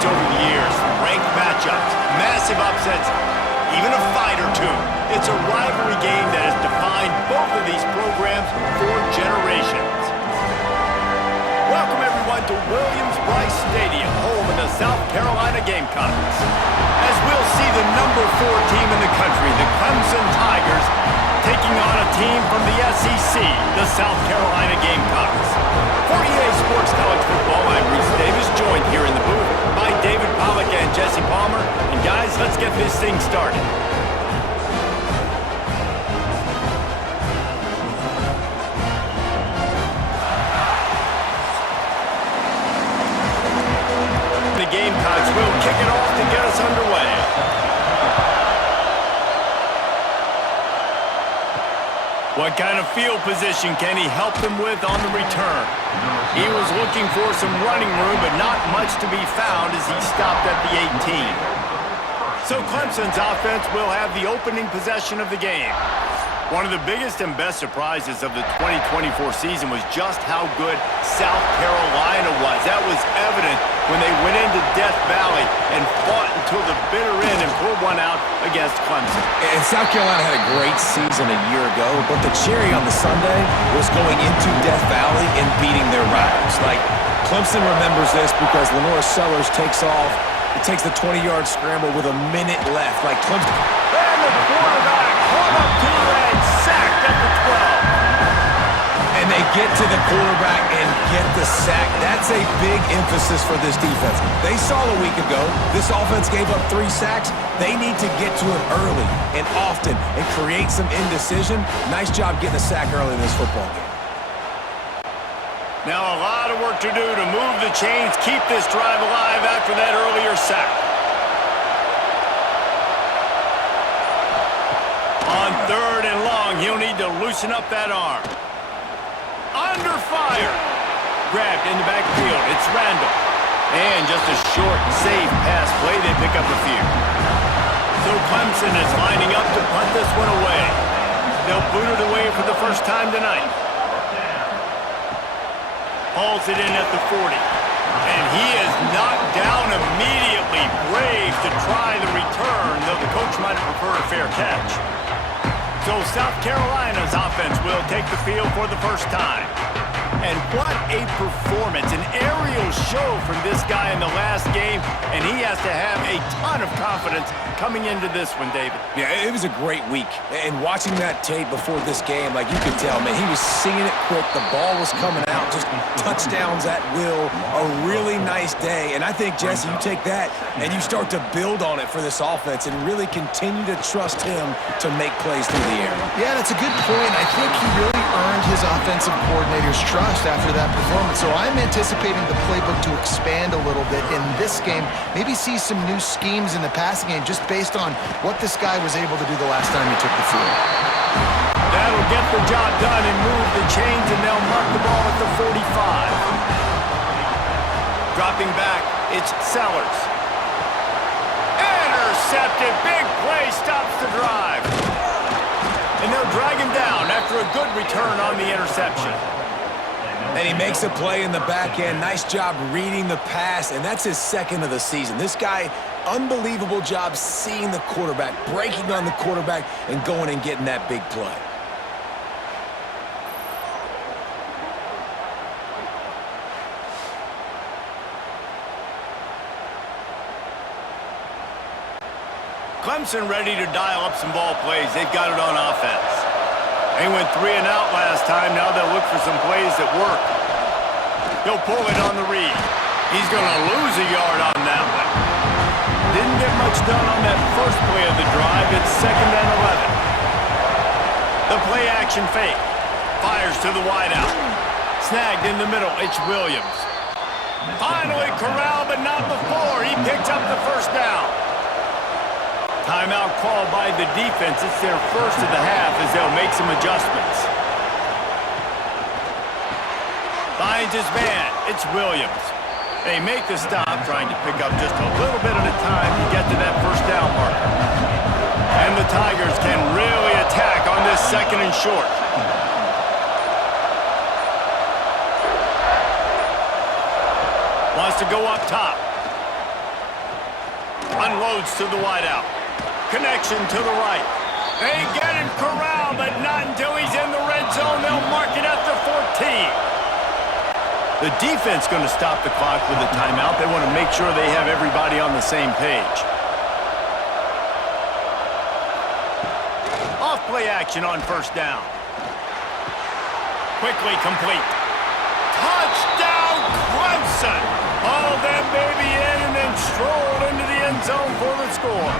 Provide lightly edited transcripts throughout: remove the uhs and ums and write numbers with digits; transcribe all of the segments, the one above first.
fights over the years, ranked matchups, massive upsets, even a fight or two. It's a rivalry game that has defined both of these programs for generations. Welcome, everyone, to Williams-Brice Stadium, home of the South Carolina Gamecocks. As we'll see the number 4 team in the country, the Clemson Tigers, taking on a team from the SEC, the South Carolina Gamecocks. For EA Sports College Football, I'm Reese Davis, joined here in the booth by David Pollack and Jesse Palmer. And guys, let's get this thing started. The Gamecocks will kick it off to get us underway. What kind of field position can he help them with on the return? He was looking for some running room, but not much to be found as he stopped at the 18. So Clemson's offense will have the opening possession of the game. One of the biggest and best surprises of the 2024 season was just how good South Carolina was. That was evident when they went into Death Valley and fought until the bitter end and pulled one out against Clemson. And South Carolina had a great season a year ago, but the cherry on the sundae was going into Death Valley and beating their rivals. Like, Clemson remembers this because Lenore Sellers takes off. It takes the 20-yard scramble with a minute left. Like, Clemson... And the quarterback caught up to the edge, sacked at the 12. And they get to the quarterback and get the sack. That's a big emphasis for this defense. They saw a week ago, this offense gave up 3 sacks. They need to get to it early and often and create some indecision. Nice job getting a sack early in this football game. Now a lot of work to do to move the chains, keep this drive alive after that earlier sack. On 3rd and long, he'll need to loosen up that arm. Under fire. Grabbed in the backfield. It's Randall. And just a short, safe pass play. They pick up a few. So Clemson is lining up to punt this one away. They'll boot it away for the first time tonight. Hauls it in at the 40. And he is knocked down immediately. Brave to try the return, though the coach might have preferred a fair catch. So South Carolina's offense will take the field for the first time. And what a performance, an aerial show from this guy in the last game, and he has to have a ton of confidence coming into this one, David. Yeah, it was a great week. And watching that tape before this game, like, you could tell, man, he was seeing it quick. The ball was coming out, just touchdowns at will. A really nice day. And I think, Jesse, you take that and you start to build on it for this offense and really continue to trust him to make plays through the air. Yeah, that's a good point. I think he really earned his offensive coordinator's trust after that performance. So I'm anticipating the playbook to expand a little bit in this game. Maybe see some new schemes in the passing game just based on what this guy was able to do the last time he took the field. That'll get the job done and move the chains, and they'll mark the ball at the 45. Dropping back, it's Sellers. Intercepted. Big play stops the drive. And they'll drag him down after a good return on the interception. And he makes a play in the back end. Nice job reading the pass, and that's his 2nd of the season. This guy, unbelievable job seeing the quarterback, breaking on the quarterback, and going and getting that big play. Clemson ready to dial up some ball plays. They've got it on offense. They went 3 and out last time. Now they'll look for some plays that work. He'll pull it on the read. He's going to lose a yard on that one. Didn't get much done on that first play of the drive. It's 2nd and 11. The play action fake. Fires to the wideout. Snagged in the middle. It's Williams. Finally corralled, but not before. He picked up the first down. Timeout called by the defense. It's their first of the half as they'll make some adjustments. Finds his man. It's Williams. They make the stop, trying to pick up just a little bit at a time to get to that first down marker. And the Tigers can really attack on this 2nd and short. Wants to go up top. Unloads to the wideout. Connection to the right. They get him corralled, but not until he's in the red zone. They'll mark it at the 14. The defense going to stop the clock with a timeout. They want to make sure they have everybody on the same page. Off-play action on first down. Quickly complete. Touchdown, Clemson! All that baby in and then strolled into the end zone for the score.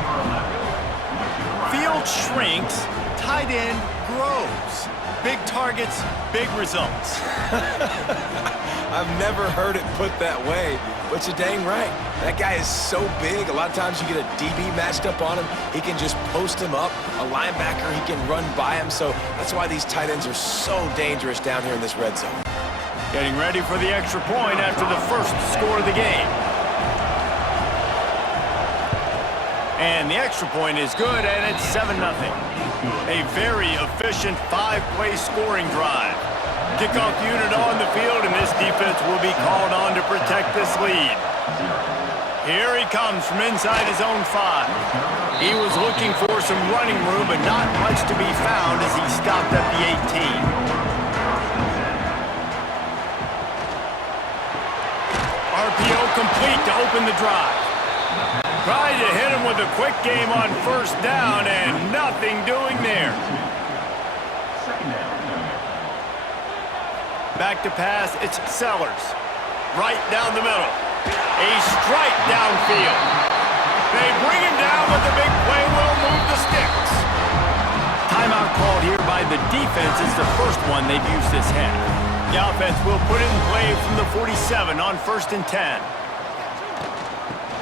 Field shrinks, tight end grows. Big targets, big results. I've never heard it put that way, but you're dang right. That guy is so big. A lot of times you get a DB matched up on him. He can just post him up. A linebacker, he can run by him. So that's why these tight ends are so dangerous down here in this red zone. Getting ready for the extra point after the first score of the game. And the extra point is good, and it's 7-0. A very efficient 5-play scoring drive. Kickoff unit on the field, and this defense will be called on to protect this lead. Here he comes from inside his own 5. He was looking for some running room, but not much to be found as he stopped at the 18. RPO complete to open the drive. Tried to hit him with a quick game on first down, and nothing doing there. Back to pass, it's Sellers. Right down the middle. A strike downfield. They bring him down with the big play, will move the sticks. Timeout called here by the defense. It's the first one they've used this half. The offense will put it in play from the 47 on 1st and 10.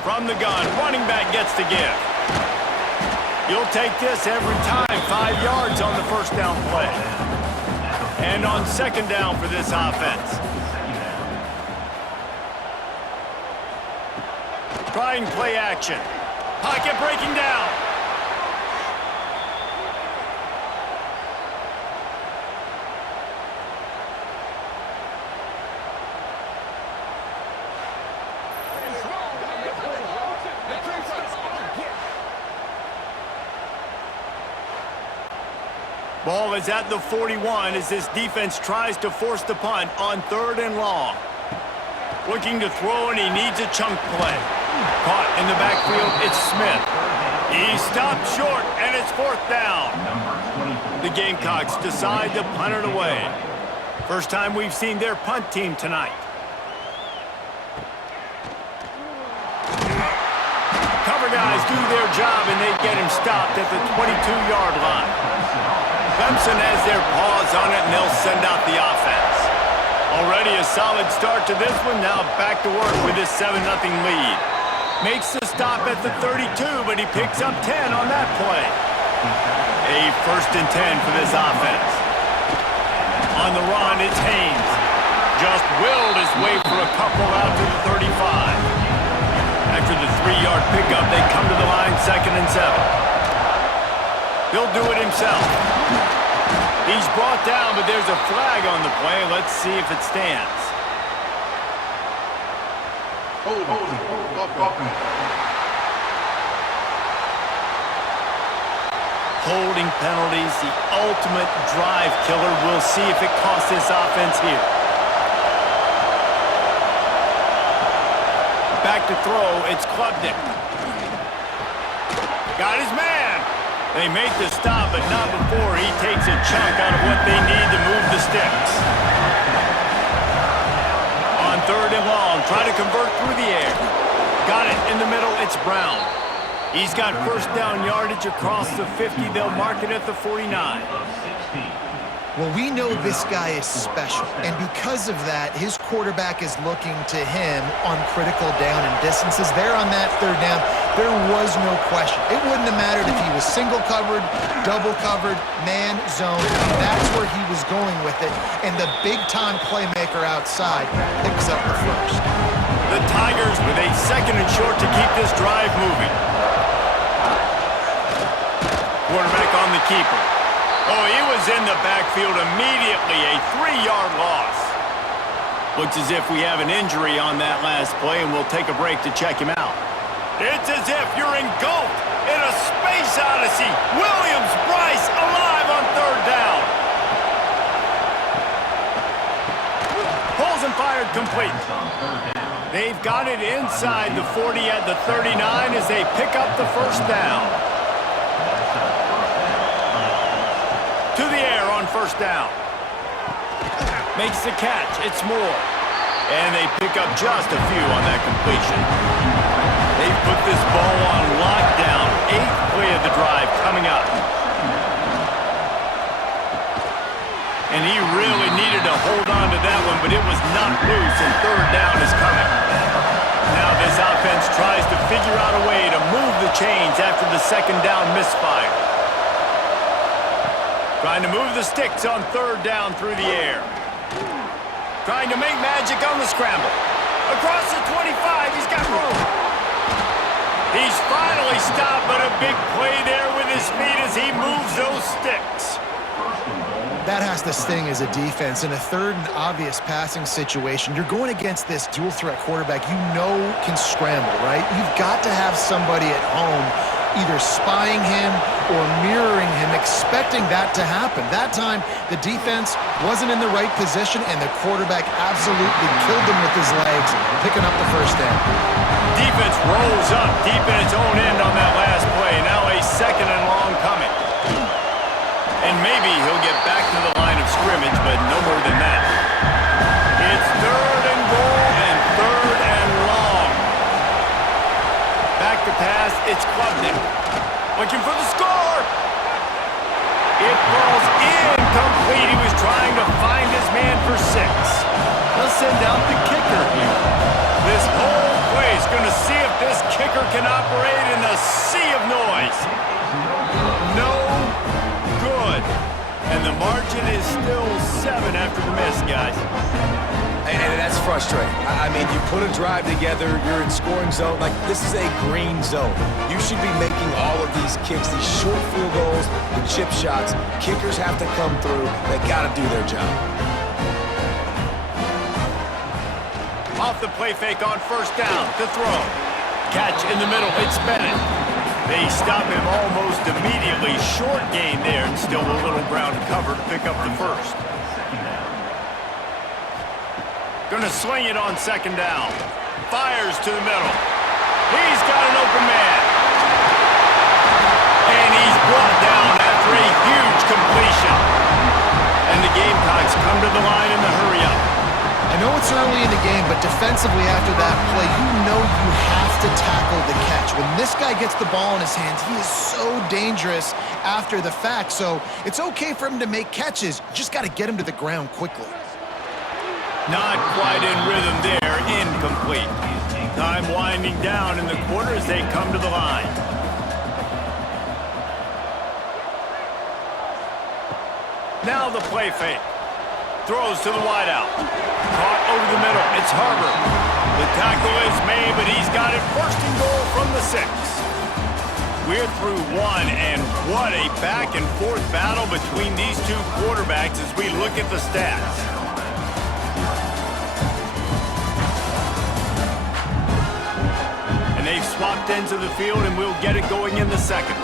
From the gun, running back gets the give. You'll take this every time. 5 yards on the first down play. And on second down for this offense. Trying play action. Pocket breaking down. Ball is at the 41 as this defense tries to force the punt on 3rd and long. Looking to throw, and he needs a chunk play. Caught in the backfield, it's Smith. He stopped short, and it's 4th down. The Gamecocks decide to punt it away. First time we've seen their punt team tonight. Cover guys do their job, and they get him stopped at the 22-yard line. Clemson has their paws on it, and they'll send out the offense. Already a solid start to this one. Now back to work with his 7-0 lead. Makes the stop at the 32, but he picks up 10 on that play. A 1st and 10 for this offense. On the run, it's Haynes. Just willed his way for a couple out to the 35. After the 3-yard pickup, they come to the line 2nd and 7. He'll do it himself. He's brought down, but there's a flag on the play. Let's see if it stands. Holding penalties, the ultimate drive killer. We'll see if it costs this offense here. Back to throw, it's Klubnik. Got his man. They make the stop, but not before he takes a chunk out of what they need to move the sticks. On 3rd and long, try to convert through the air. Got it in the middle, it's Brown. He's got first down yardage across the 50. They'll mark it at the 49. Well, we know this guy is special, and because of that, his quarterback is looking to him on critical down and distances. There on that 3rd down, there was no question. It wouldn't have mattered if he was single covered, double covered, man, zone. That's where he was going with it, and the big-time playmaker outside picks up the first. The Tigers with a 2nd and short to keep this drive moving. Quarterback on the keeper. Oh, he was in the backfield immediately, a 3-yard loss. Looks as if we have an injury on that last play, and we'll take a break to check him out. It's as if you're engulfed in a space odyssey. Williams-Brice alive on third down. Pulls and fired complete. They've got it inside the 40 at the 39 as they pick up the first down. To the air on first down. Makes the catch. It's Moore. And they pick up just a few on that completion. They've put this ball on lockdown. 8th play of the drive coming up. And he really needed to hold on to that one, but it was not loose, and third down is coming. Now this offense tries to figure out a way to move the chains after the second down misfire. Trying to move the sticks on third down through the air. Trying to make magic on the scramble. Across the 25, he's got room. He's finally stopped, but a big play there with his feet as he moves those sticks. That has to sting as a defense. In a third and obvious passing situation, you're going against this dual-threat quarterback you know can scramble, right? You've got to have somebody at home either spying him or mirroring him, expecting that to happen. That time, the defense wasn't in the right position, and the quarterback absolutely killed them with his legs, picking up the first down. Defense rolls up deep in its own end on that last play. Now a second and long coming. And maybe he'll get back to the line of scrimmage, but no more than that. It's third and goal and third and long. Back to pass, it's Klubnik. Looking for the score. It falls incomplete. He was trying to find his man for 6. They'll send out the kicker here. This whole play is going to see if this kicker can operate in a sea of noise. No good. And the margin is still 7 after the miss, guys. And that's frustrating. I mean, you put a drive together, you're in scoring zone. Like, this is a green zone. You should be making all of these kicks, these short field goals, the chip shots. Kickers have to come through. They got to do their job. Off the play fake on first down to throw. Catch in the middle. It's Bennett. They stop him almost immediately. Short gain there, and still a little ground to cover to pick up the first. Gonna sling it on second down. Fires to the middle. He's got an open man. And he's brought down after a huge completion. And the Gamecocks come to the line in the hurry-up. I know it's early in the game, but defensively after that play, you know you have to tackle the catch. When this guy gets the ball in his hands, he is so dangerous after the fact. So it's okay for him to make catches. You just got to get him to the ground quickly. Not quite in rhythm there, incomplete. Time winding down in the quarter as they come to the line. Now the play fake. Throws to the wideout. Caught over the middle. It's Harbor. The tackle is made, but he's got it first and goal from the 6. We're through 1, and what a back-and-forth battle between these two quarterbacks as we look at the stats. And they've swapped ends of the field, and we'll get it going in the second.